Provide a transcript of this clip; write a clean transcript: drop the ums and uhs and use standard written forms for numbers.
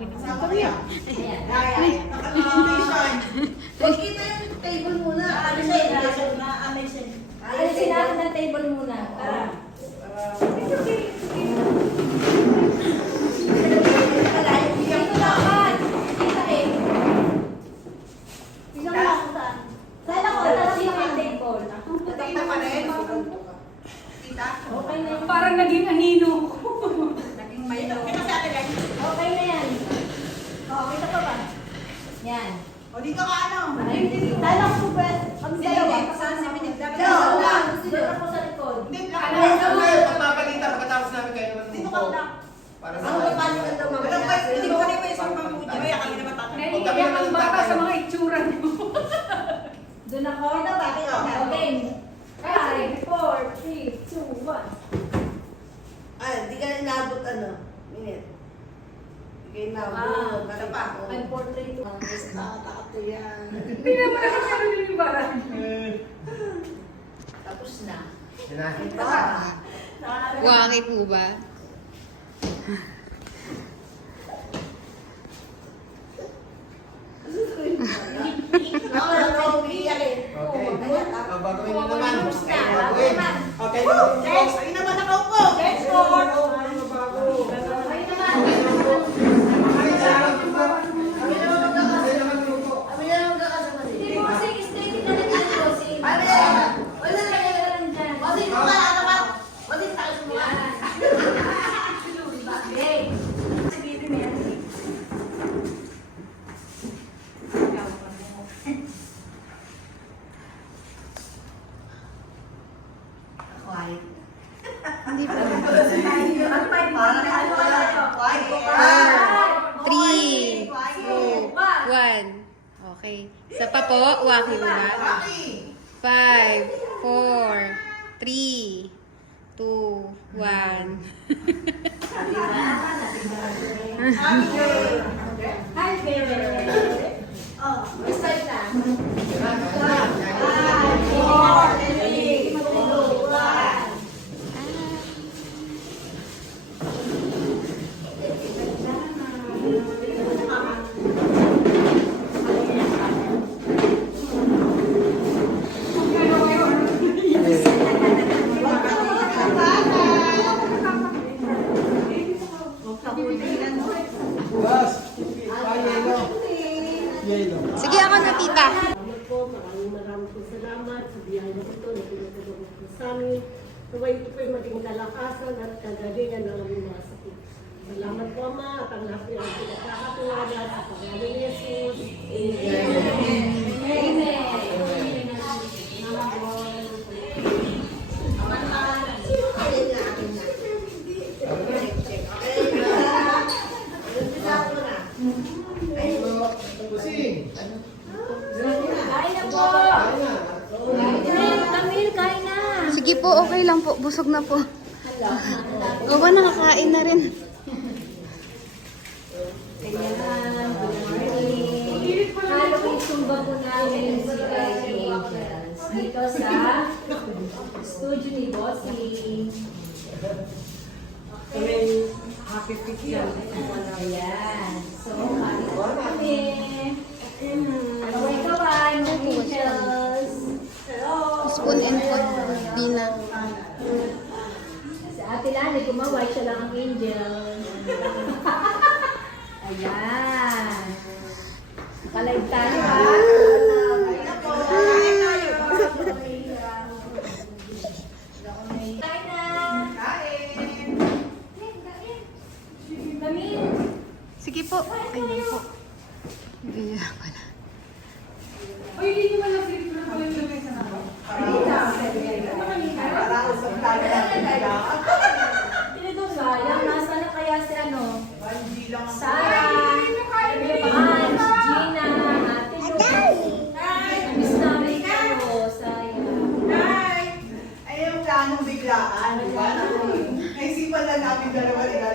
Ayan. Naka-invitation. Huwag kita yung table muna. Alisin natin ang table muna. Tara. Parang naging anino. Naging mayro. Okay na yan. Okay na pa ba? Yan. O dito ka ano? Talang po ba? Ang sayo. Saan si Minig? Doon ako sa likod. Hindi, Pagpapalitan pagkatapos namin kayo naman. dito ka lang. Para Ano ba paano ka daw mamaya? Hindi ko na yung isang pampuja. Kaya kami naman tatanong. Naiiyak ang bata sa mga itsura niyo. Doon ako. Ito ba? Ito. Okay. 5, 4, 3, 2, 1. Ah, di ka na inabot ano? Minute. Di ka inabot. Ano pa? I'm portrait. Nakakato yan. Hindi naman ako siya nililibaran. Tapos na. Yan na. Waki po ba? Okay. Babagawin mo naman. Basta. Babagawin. Okay. Next, ayun naman nakaupo. Next court. Okay naman. Hindi mo kasi straight na lang yan, bossing. Wala na kaya lang dyan. Okay. Sige, din yan. Quiet. Hindi po. Ano pa yung Three, Quiet. 1. Okay. Isa pa po. Waki po ba? Rocky. 5, 4, 3, 2, 1. Hi, baby. Oh, start na. Boss. Yelo. Sige, ako na, tita. Salamat po, maraming po salamat sa biyaya na ito na pinatulong po sa amin. Naway ito po yung maging kalakasan at kagalingan ng aming mga sakit. Salamat po, Ama, at ang lahat ang pinagkakatuwala sa pangalan ni Jesus. Pusing. Kain na po. Camille, kain na. Sige po, okay lang po. Busog na po. Oo, nakakain na rin. Halloween Zumba po namin si Angels dito sa studio ni Bossing. Happy picture. Ayan. So, kain po kami. Kaway-kaway, mga Angels. Spoon and food. Dina. Si Ate Lani, kumaway siya lang ang Angel. Ayan. Nakalive tayo ha. Kain na. Camille. Sige po. Ayun po. Bira pala. O, hindi nyo man nasilip na po yung lamesa na po. Para usap tayo natin. Pinito ba? Yung nasa na kaya si ano? Hindi lang ang Sarah, Hans, Gina, Ate Lu. Miss namin kayo. Sayang. Hi! Ay, yung planong biglaan, di ba? Naisipan lang namin dalawa nila